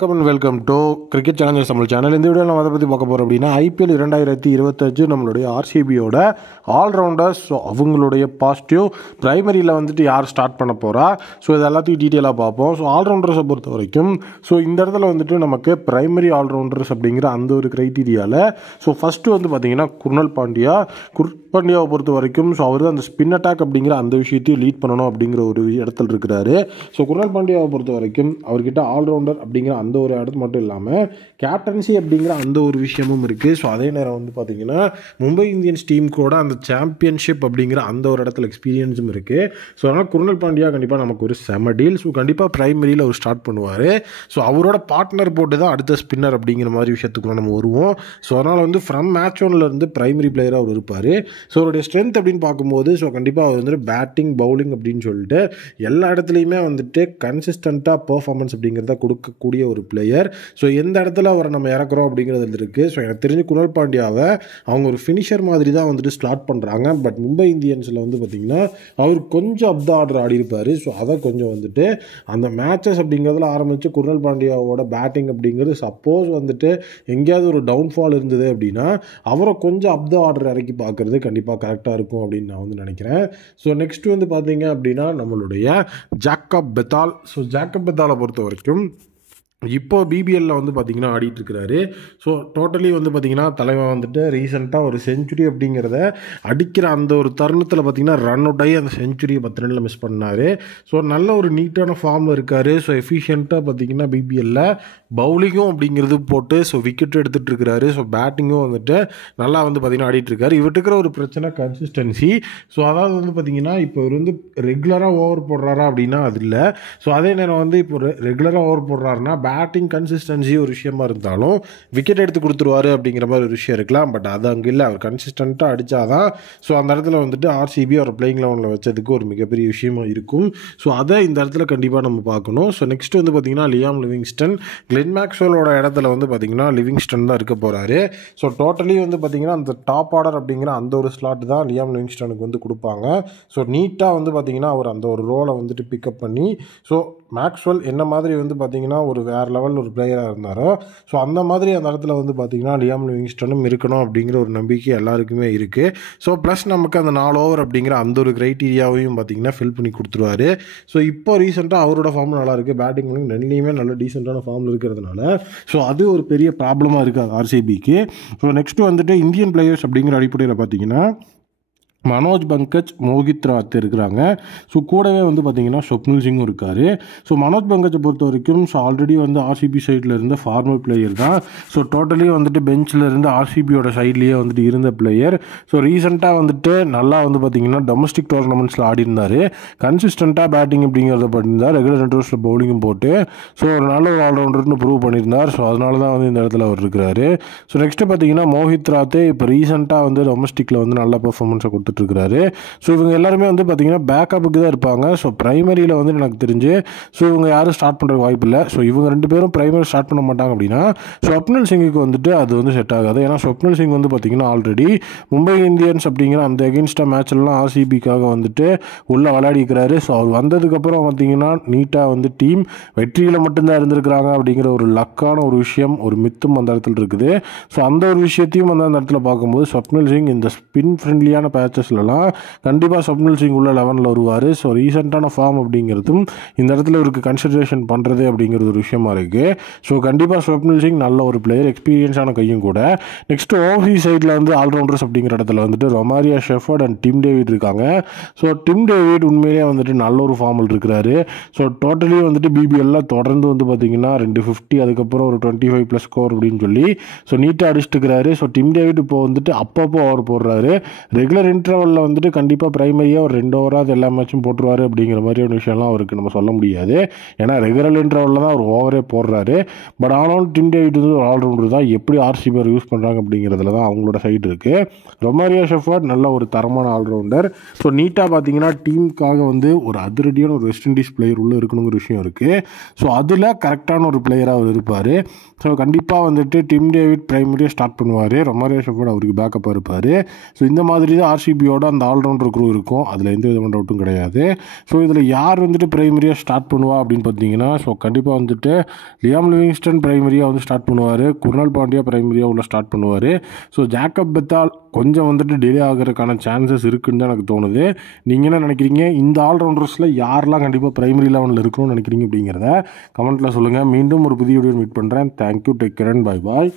Welcome and welcome to cricket Challengers Tamil channel. இந்த video நம்ம அதை பற்றி பார்க்க போகிறோம் அப்படின்னா ஐபிஎல் 2025 நம்மளுடைய ஆர்சிபியோட ஆல்ரவுண்டர்ஸ். ஸோ அவங்களுடைய பாசிட்டிவ் பிரைமரியில் வந்துட்டு யார் ஸ்டார்ட் பண்ண போகிறா, ஸோ இது எல்லாத்தையும் டீட்டெயிலாக பார்ப்போம். ஸோ ஆல்ரவுண்டர்ஸை பொறுத்த வரைக்கும் இந்த இடத்துல வந்துட்டு நமக்கு பிரைமரி ஆல்ரவுண்டர்ஸ் அப்படிங்கிற அந்த ஒரு க்ரைட்டீரியாவில் ஃபஸ்ட்டு பார்த்தீங்கன்னா குர்னல் பாண்டியாவை பொறுத்த வரைக்கும் அவர் தான் அந்த ஸ்பின் அட்டாக் அப்படிங்கிற அந்த விஷயத்தையும் லீட் பண்ணணும் அப்படிங்கிற ஒரு இடத்துல இருக்கிறாரு. குர்னல் பாண்டியாவை பொறுத்த வரைக்கும் அவர்கிட்ட ஆல்ரவுண்டர் அப்படிங்கிற அந்த ஒரு இடத்து மட்டும் இல்லாமல் கேப்டன்சி அப்படிங்கிற அந்த ஒரு விஷயமும் இருக்குது. அதே நேரம் பார்த்தீங்கன்னா மும்பை இந்தியன்ஸ் டீம் கூட அந்த சாம்பியன்ஷிப் அப்படிங்கிற அந்த ஒரு இடத்துல எக்ஸ்பீரியன்ஸும் இருக்குது. அதனால் குர்னல் பாண்டியா கண்டிப்பாக நமக்கு ஒரு செம டீல். கண்டிப்பாக பிரைமரியில் அவர் ஸ்டார்ட் பண்ணுவார். அவரோட பார்ட்னர் போட்டு தான் அடுத்த ஸ்பின்னர் அப்படிங்கிற மாதிரி விஷயத்துக்குள்ள நம்ம வருவோம். அதனால் ஃப்ரம் மேட்ச் ஒன்லேருந்து பிரைமரி பிளேயராக அவர் இருப்பார். அவருடைய ஸ்ட்ரென்த் அப்படின்னு பார்க்கும்போது கண்டிப்பாக அவர் பேட்டிங் பவுலிங் அப்படின்னு சொல்லிட்டு எல்லா இடத்துலையுமே கன்சிஸ்டண்ட்டாக பெர்ஃபார்மன்ஸ் அப்படிங்கிறத கொடுக்கக்கூடிய ஒரு பிளேயர். எந்த இடத்துல அவரை நம்ம இறக்குறோம் அப்படிங்கிறது இருக்குது. எனக்கு தெரிஞ்சு குர்னல் பாண்டியாவை அவங்க ஒரு ஃபினிஷர் மாதிரி தான் ஸ்டார்ட் பண்ணுறாங்க. பட் மும்பை இந்தியன்ஸில் பார்த்திங்கன்னா அவர் கொஞ்சம் அப் த ஆர்டர் ஆடி இருப்பார். அதை கொஞ்சம் அந்த மேட்சஸ் அப்படிங்கிறதுல ஆரம்பித்து குர்னல் பாண்டியாவோட பேட்டிங் அப்படிங்கிறது சப்போஸ் எங்கேயாவது ஒரு டவுன்ஃபால் இருந்தது அப்படின்னா அவரை கொஞ்சம் அப் த ஆர்டர் இறக்கி பார்க்குறது கண்டிப்பாக கரெக்டாக இருக்கும் அப்படின்னு நான் நினைக்கிறேன். நெக்ஸ்ட் பார்த்தீங்க அப்படின்னா நம்மளுடைய ஜாக்கப் பெத்தால். ஜாக்கப் பெத்தாலை பொறுத்த வரைக்கும் இப்போ பிபிஎல்லில் பார்த்தீங்கன்னா ஆடிட்டு இருக்கிறாரு. டோட்டலி பார்த்தீங்கன்னா தலைவன் ரீசெண்டாக ஒரு செஞ்சுரி அப்படிங்கிறத அடிக்கிற அந்த ஒரு தருணத்தில் பார்த்தீங்கன்னா ரன் அவுட் ஆகி அந்த செஞ்சுரியை 10 ரனில் மிஸ் பண்ணார். நல்ல ஒரு நீட்டான ஃபார்மில் இருக்கார். எஃபிஷியண்ட்டாக பார்த்தீங்கன்னா பிபிஎல்லில் பவுலிங்கும் அப்படிங்கிறது போட்டு விக்கெட் எடுத்துகிட்டு இருக்கிறாரு. பேட்டிங்கும் நல்லா பார்த்தீங்கன்னா ஆடிட்டு இருக்காரு. இவர்கிட்ட இருக்கிற ஒரு பிரச்சனை கன்சிஸ்டன்சி. அதாவது பார்த்தீங்கன்னா இப்போ இவர் ரெகுலராக ஓவர் போடுறாரா அப்படின்னா அது இல்லை. அதே நேரம் இப்போ ரெகுலராக ஓவர் போடுறாருன்னா பேட்டிங் கன்சிஸ்டன்சி ஒரு விஷயமா இருந்தாலும் விக்கெட் எடுத்து கொடுத்துருவாரு அப்படிங்கிற மாதிரி ஒரு விஷயம் இருக்கலாம். பட் அது அங்கே இல்லை. அவர் கன்சிஸ்டண்ட்டாக அடித்தாதான் அந்த இடத்துல ஆர்சிபி அவர் பிளேயிங் லெவனில் வச்சதுக்கு ஒரு மிகப்பெரிய விஷயமா இருக்கும். அதை இந்த இடத்துல கண்டிப்பாக நம்ம பார்க்கணும். நெக்ஸ்ட் பார்த்தீங்கன்னா லியாம் லிவிங்ஸ்டன். கிளென் மேக்ஸ்வெலோட இடத்துல பார்த்தீங்கன்னா லிவிங்ஸ்டன் தான் இருக்க போகிறாரு. டோட்டலி பார்த்தீங்கன்னா அந்த டாப் ஆர்டர் அப்படிங்கிற அந்த ஒரு ஸ்லாட் தான் லியாம் லிவிங்ஸ்டனுக்கு கொடுப்பாங்க. நீட்டாக பார்த்தீங்கன்னா அவர் அந்த ஒரு ரோலை பிக்கப் பண்ணி மேக்ஸ்வெல் என்ன மாதிரி பார்த்தீங்கன்னா ஒரு வேறு லெவல் ஒரு பிளேயராக இருந்தாரோ அந்த மாதிரி அந்த இடத்துல பார்த்தீங்கன்னா லியாம் லிவிங்ஸ்டனும் இருக்கணும் அப்படிங்கிற ஒரு நம்பிக்கை எல்லாருக்குமே இருக்குது. ப்ளஸ் நமக்கு அந்த 4 ஓவர் அப்படிங்கிற அந்த ஒரு க்ரைட்டீரியாவையும் பார்த்தீங்கன்னா ஃபில் பண்ணி கொடுத்துருவாரு. இப்போ ரீசெண்டாக அவரோட ஃபார்ம் நல்லா இருக்குது. பேட்டிங் ரெண்டுலேயுமே நல்ல டீசெண்டான ஃபார்மில் இருக்கிறதுனால அது ஒரு பெரிய ப்ராப்ளமாக இருக்குது ஆர்சிபிக்கு. நெக்ஸ்ட்டு இந்தியன் பிளேயர்ஸ் அப்படிங்கிற அடிப்படையில் பார்த்தீங்கன்னா மனோஜ் பங்கஜ், மோஹித் ராத் இருக்கிறாங்க. கூடவே பார்த்தீங்கன்னா ஸ்வப்னில் சிங்கும் இருக்கார். மனோஜ் பங்கஜை பொறுத்த வரைக்கும் ஆல்ரெடி ஆர்சிபி சைடில் இருந்த ஃபார்மல் பிளேயர் தான். டோட்டலி பெஞ்சில் இருந்து ஆர்சிபியோட சைட்லேயே இருந்த பிளேயர். ரீசெண்டாக நல்லா பார்த்தீங்கன்னா டொமஸ்டிக் டோர்னமெண்ட்ஸில் ஆடி இருந்தார். கன்சிஸ்டண்ட்டாக பேட்டிங் அப்படிங்கிறத பண்ணியிருந்தார். ரெகுலர் இன்ட்ரெஸ்ட்டில் பவுலிங்கும் போட்டு ஒரு நல்ல ஒரு ஆல்ரவுண்டர்னு ப்ரூவ் பண்ணியிருந்தார். அதனால தான் இந்த இடத்துல அவர் இருக்கிறாரு. நெக்ஸ்ட்டு பார்த்தீங்கன்னா மோஹித் ராத் இப்போ ரீசெண்டாக டொமஸ்டிக்கில் நல்ல பெர்ஃபார்மன்ஸை கொடுத்துட்டு இருக்கிறாரு. இவங்க எல்லாருமே பார்த்தீங்கன்னா பேக்கப்புக்கு தான் இருப்பாங்க. பிரைமரியில் எனக்கு தெரிஞ்சு இவங்க யாரும் ஸ்டார்ட் பண்ணுற வாய்ப்பு இல்லை. இவங்க 2 பேரும் பிரைமரி ஸ்டார்ட் பண்ண மாட்டாங்க அப்படின்னா ஸ்வப்னில் சிங்குக்கு அது செட் ஆகாது. ஏன்னா ஸ்வப்னில் சிங் பார்த்தீங்கன்னா ஆல்ரெடி மும்பை இந்தியன்ஸ் அப்படிங்கிற அந்த எகென்ஸ்டாக மேட்ச்லாம் ஆர்சிபிக்காக உள்ளே விளையாடிக்கிறாரு. அவர் வந்ததுக்கப்புறம் பார்த்தீங்கன்னா நீட்டாக டீம் வெற்றியில் மட்டும்தான் இருந்திருக்கிறாங்க அப்படிங்கிற ஒரு லக்கான ஒரு விஷயம் ஒரு மித்தும் அந்த இடத்துல இருக்குது. அந்த ஒரு விஷயத்தையும் அந்த இடத்துல பார்க்கும்போது ஸ்வப்னில் சிங் இந்த ஸ்பின் ஃப்ரெண்ட்லியான பேச்சஸ்லாம் கண்டிப்பாக ஸ்வப்னில் சிங் உள்ள 11ல் வருவார். ரீசெண்டான ஃபார்ம் அப்படிங்கிறதும் இந்த இடத்துல இவருக்கு கன்சிடரேஷன் பண்ணுறது அப்படிங்கிறது ஒரு விஷயமா இருக்குது. கண்டிப்பாக ஸ்வப்னில் சிங் நல்ல ஒரு பிளேயர், எக்ஸ்பீரியன்ஸான கையும் கூட. நெக்ஸ்ட்டு ஓவர்சீஸ் சைடில் ஆல்ரவுண்டர்ஸ் அப்படிங்கிற இடத்துல Romario shepherd and Tim David இருக்காங்க. டிம் டேவிட் உண்மையிலே நல்ல ஒரு ஃபார்மில் இருக்கிறாரு. டோட்டலி பிபிஎல்ல தொடர்ந்து பார்த்தீங்கன்னா 250 அதுக்கப்புறம் ஒரு 25+ ஸ்கோர் அப்படின்னு சொல்லி நீட்டாக அடிச்சுட்டு இருக்கிறாரு. டிம் டேவிட் இப்போ அப்பப்போ ஓவர் போடுறாரு. ரெகுலர் இன்டர்வலில் கண்டிப்பாக பிரைமரியாக ஒரு 2 ஓவராக எல்லா மேட்சும் போட்டுருவார் அப்படிங்கிற மாதிரியான விஷயம்லாம் அவருக்கு நம்ம சொல்ல முடியாது. ஏன்னா ரெகுலர் இன்டர்வலில் தான் அவர் ஓவரே போடுறாரு. பட் ஆனாலும் டிம் டேவிட் ஒரு ஆல்ரவுண்டர் தான். எப்படி ஆர்சிபி யூஸ் பண்ணுறாங்க அப்படிங்கிறதுல தான் அவங்களோட சைடு இருக்குது. ரொமாரியா ஷெஃபர்ட் நல்ல ஒரு தரமான ஆல்ரவுண்டர். நீட்டாக பார்த்தீங்கன்னா டீமுக்காக ஒரு அதிரடியான ஒரு வெஸ்ட் இண்டீஸ் பிளேயர் உள்ளே இருக்கணுங்கிற விஷயம் இருக்குது. அதில் கரெக்டான ஒரு பிளேயராக அவர் இருப்பார். கண்டிப்பாக டிம் டேவிட் பிரைமரியாக ஸ்டார்ட் பண்ணுவார். ரொமாரியா ஷெஃபர்ட் அவருக்கு பேக்கப்பாக இருப்பார். இந்த மாதிரி தான் ஆர்சிபி ஆர்சிபியோட அந்த ஆல்ரவுண்டர் குரூ இருக்கும், அதில் எந்த விதமான டவுட்டும் கிடையாது. ஸோ இதில் யார் வந்துட்டு பிரைமரியாக ஸ்டார்ட் பண்ணுவா அப்படின்னு பார்த்தீங்கன்னா, ஸோ கண்டிப்பாக வந்துட்டு லியாம் லிவிங்ஸ்டன் பிரைமரியாக வந்து ஸ்டார்ட் பண்ணுவார், குர்னால் பாண்டியா பிரைமரியாக உள்ள ஸ்டார்ட் பண்ணுவார். ஸோ ஜேக்கப் பெத்தால் கொஞ்சம் வந்துட்டு டிலே ஆகிறதுக்கான சான்சஸ் இருக்குன்னு தான் எனக்கு தோணுது. நீங்கள் என்ன நினைக்கிறீங்க? இந்த ஆல்ரவுண்டர்ஸில் யாரெல்லாம் கண்டிப்பாக பிரைமரி லெவலில் இருக்கணும்னு நினைக்கிறீங்க அப்படிங்கிறத கமெண்ட்டில் சொல்லுங்கள். மீண்டும் ஒரு புதிய வீடியோ மீட் பண்ணுறேன். Thank you, take care and bye bye.